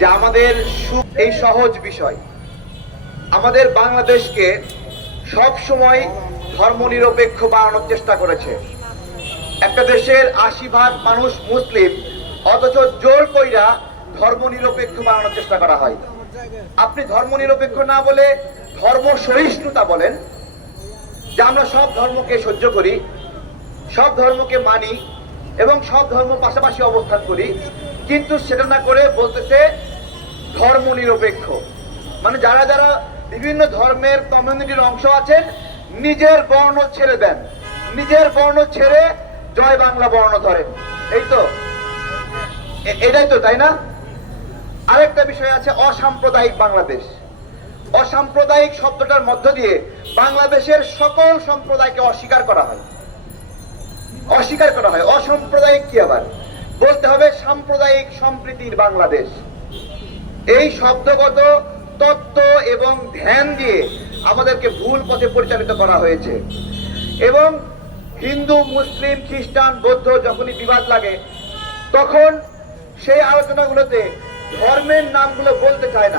যে আমাদের এই সহজ বিষয় আমাদের বাংলাদেশকে সব সময় ধর্মনিরপেক্ষ বানানোর চেষ্টা করেছে। একটা দেশের ৮০% মানুষ মুসলিম, অথচ জোর কইরা ধর্মনিরপেক্ষ বানানোর চেষ্টা করা হয়। আপনি ধর্মনিরপেক্ষ না বলে ধর্ম সহিষ্ণুতা বলেন, যে আমরা সব ধর্মকে সহ্য করি, সব ধর্মকে মানি এবং সব ধর্ম পাশাপাশি অবস্থান করি, কিন্তু সেটা না করে বলতেছে ধর্মনিরপেক্ষ। মানে যারা যারা বিভিন্ন ধর্মের কমিউনিটির অংশ আছেন, নিজের বর্ণ ছেড়ে দেন, নিজের বর্ণ ছেড়ে জয় বাংলা বর্ণ ধরেন। এই তো, এটাই তো, তাই না? আরেকটা বিষয় আছে অসাম্প্রদায়িক বাংলাদেশ। অসাম্প্রদায়িক শব্দটার মধ্য দিয়ে বাংলাদেশের সকল সম্প্রদায়কে অস্বীকার করা হয়। অসাম্প্রদায়িক কি আবার বলতে হবে? সাম্প্রদায়িক সম্প্রীতির বাংলাদেশ। এই শব্দগত তত্ত্ব এবং ধ্যান দিয়ে আমাদেরকে ভুল পথে পরিচালিত করা হয়েছে। এবং হিন্দু, মুসলিম, খ্রিস্টান, বৌদ্ধ যখনই বিবাদ লাগে, তখন সেই আলোচনাগুলোতে ধর্মের নামগুলো বলতে চায়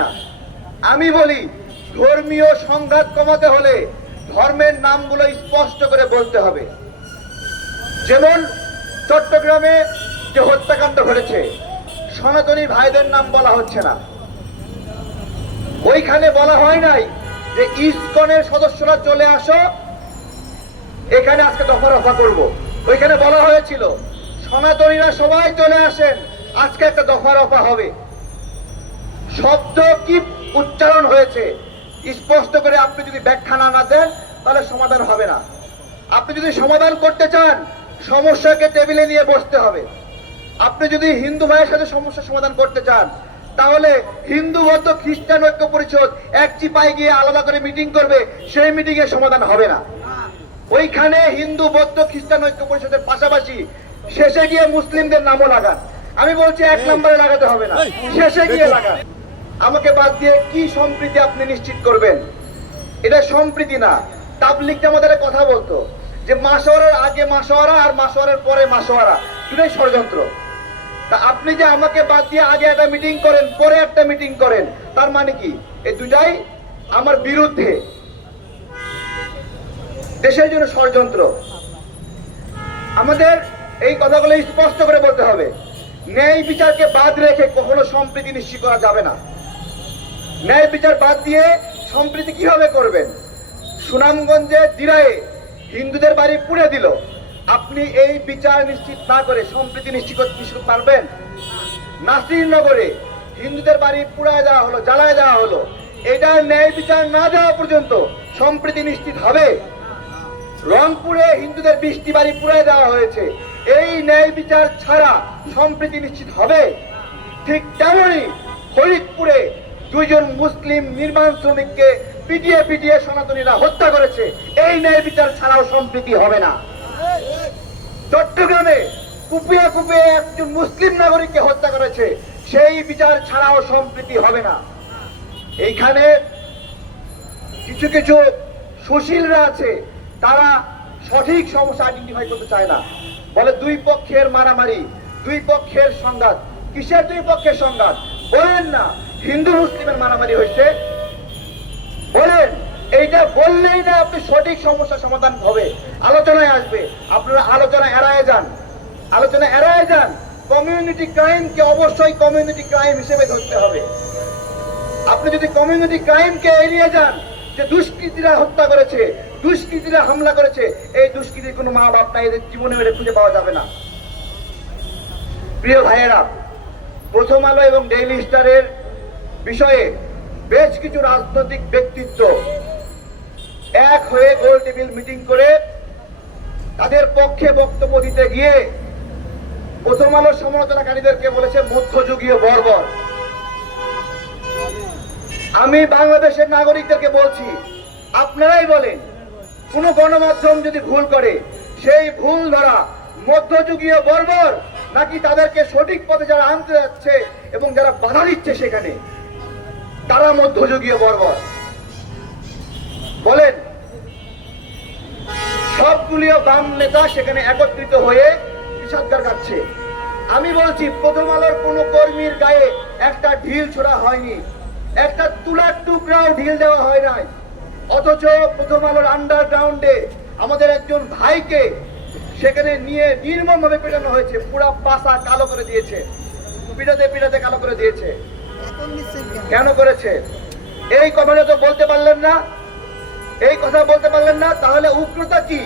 না। আমি বলি, ধর্মীয় সংঘাত কমাতে হলে ধর্মের নামগুলো স্পষ্ট করে বলতে হবে। যেমন চট্টগ্রামে যে হত্যাকাণ্ড ঘটেছে, সনাতনী ভাইদের নাম বলা হচ্ছে না। ওইখানে বলা হয় নাই যে ইসকনের সদস্যরা চলে আসো, এখানে আজকে দফা রফা করবো। ওইখানে বলা হয়েছিল সনাতনীরা সবাই চলে আসেন, আজকে একটা দফা রফা হবে। শব্দ কি উচ্চারণ হয়েছে স্পষ্ট করে আপনি যদি ব্যাখ্যা না দেন, তাহলে সমাধান হবে না। আপনি যদি সমাধান করতে চান, সমস্যাকে টেবিলে নিয়ে বসতে হবে। আপনি যদি হিন্দু ভাইয়ের সাথে সমস্যা সমাধান করতে চান, তাহলে হিন্দু বৌদ্ধ খ্রিস্টান ঐক্য পরিষদ এক চিপায় গিয়ে আলাদা করে মিটিং করবে, সেই মিটিং এর সমাধান হবে না। ওইখানে হিন্দু বৌদ্ধ খ্রিস্টান ঐক্য পরিষদের পাশাপাশি শেষে গিয়ে মুসলিমদের নামও লাগান। আমি বলছি ১ নম্বরে লাগাতে হবে না, শেষে গিয়ে লাগান। আমাকে বাদ দিয়ে কি সম্প্রীতি আপনি নিশ্চিত করবেন? এটা সম্প্রীতি না। তাবলিগ আমাদের কথা বলতো যে মাসওয়ারার আগে মাসওয়ারা আর মাসওয়ারার পরে মাসওয়ারা, দুটোই ষড়যন্ত্র। তা আপনি যে আমাকে বাদ দিয়ে আগে একটা মিটিং করেন, পরে একটা মিটিং করেন, তার মানে কি? এই দুটাই আমার বিরুদ্ধে, দেশের জন্য ষড়যন্ত্র। আমাদের এই কথাগুলো স্পষ্ট করে বলতে হবে। ন্যায় বিচারকে বাদ রেখে কখনো সম্প্রীতি নিশ্চিত করা যাবে না। ন্যায় বিচার বাদ দিয়ে সম্প্রীতি কিভাবে করবেন? সুনামগঞ্জে দিরায়ে হিন্দুদের বাড়ি পুড়ে দিল, আপনি এই বিচার নিশ্চিত না করে সম্প্রীতি নিশ্চিত পারবেন? নাসিরনগরে হিন্দুদের বাড়ি পুড়ায় দেওয়া হলো, জ্বালায় দেওয়া হলো, এটা ন্যায় বিচার না দেওয়া পর্যন্ত সম্প্রীতি নিশ্চিত হবে? রংপুরে হিন্দুদের ২০টি বাড়ি পুড়ায় দেওয়া হয়েছে, এই ন্যায় বিচার ছাড়া সম্প্রীতি নিশ্চিত হবে? ঠিক তেমনই ফরিদপুরে ২ জন মুসলিম নির্মাণ শ্রমিককে পিটিয়ে সনাতনীরা হত্যা করেছে, এই ন্যায় বিচার ছাড়াও সম্প্রীতি হবে না। চট্টগ্রামে কুপিয়ে একজন মুসলিম নাগরিককে হত্যা করেছে, সেই বিচার ছাড়াও সম্প্রীতি হবে না। এইখানে কিছু কিছু সুশীলরা আছে, তারা সঠিক সমস্যা আইডেন্টিফাই করতে চায় না। বলে দুই পক্ষের মারামারি, দুই পক্ষের সংঘাত। কিসের দুই পক্ষের সংঘাত? বলেন না হিন্দু মুসলিমের মারামারি হয়েছে, বলেন। এইটা বললেই না আপনি সঠিক সমস্যার সমাধান হবে, আলোচনায় আসবে। আপনারা আলোচনা এড়ায় যান। কমিউনিটি ক্রাইমকে অবশ্যই কমিউনিটি ক্রাইম হিসেবে ধরতে হবে। আপনি যদি কমিউনিটি ক্রাইমকে এড়িয়ে যান, যে দুষ্কৃতীরা হত্যা করেছে, দুষ্কৃতীরা হামলা করেছে, এই দুষ্কৃতির কোনো মা বাপ নাই, এদের জীবনে মেরে খুঁজে পাওয়া যাবে না। প্রিয় ভাইয়েরা, প্রথম আলো এবং ডেইলি স্টারের বিষয়ে বেশ কিছু রাজনৈতিক ব্যক্তিত্ব এক হয়ে গোল টেবিল মিটিং করে তাদের পক্ষে বক্তব্য দিতে গিয়ে প্রথম আলোর সমালোচনাকারীদেরকে বলেছে মধ্যযুগীয় বর্বর। আমি বাংলাদেশের নাগরিকদেরকে বলছি, আপনারাই বলেন, কোন গণমাধ্যম যদি ভুল করে, সেই ভুল ধরা মধ্যযুগীয় বর্বর, নাকি তাদেরকে সঠিক পথে যারা আনতে যাচ্ছে এবং যারা বাধা দিচ্ছে সেখানে, তারা মধ্যযুগীয় বর্বর? বলেন। সবগুলিও বাম নেতা সেখানে একত্রিত হয়ে বিষাদগার কাটছে। আমি বলছি প্রথম আলোর কোনো কর্মীর গায়ে একটা ঢিল ছোড়া হয়নি, একটা তুলার টুকরাও ঢিল দেওয়া হয় নাই। অথচ প্রথম আলোর আন্ডারগ্রাউন্ডে আমাদের একজন ভাইকে সেখানে নিয়ে নির্মমভাবে পেটানো হয়েছে, পুরা পাশা কালো করে দিয়েছে, পিটাতে পিটাতে কালো করে দিয়েছে। কেন করেছে? এই কথাটা তো বলতে পারলেন না, এই কথা বলতে পারলেন না, তাহলে উগ্রতা কি?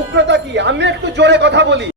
উগ্রতা কি? আমি একটু জোরে কথা বলি।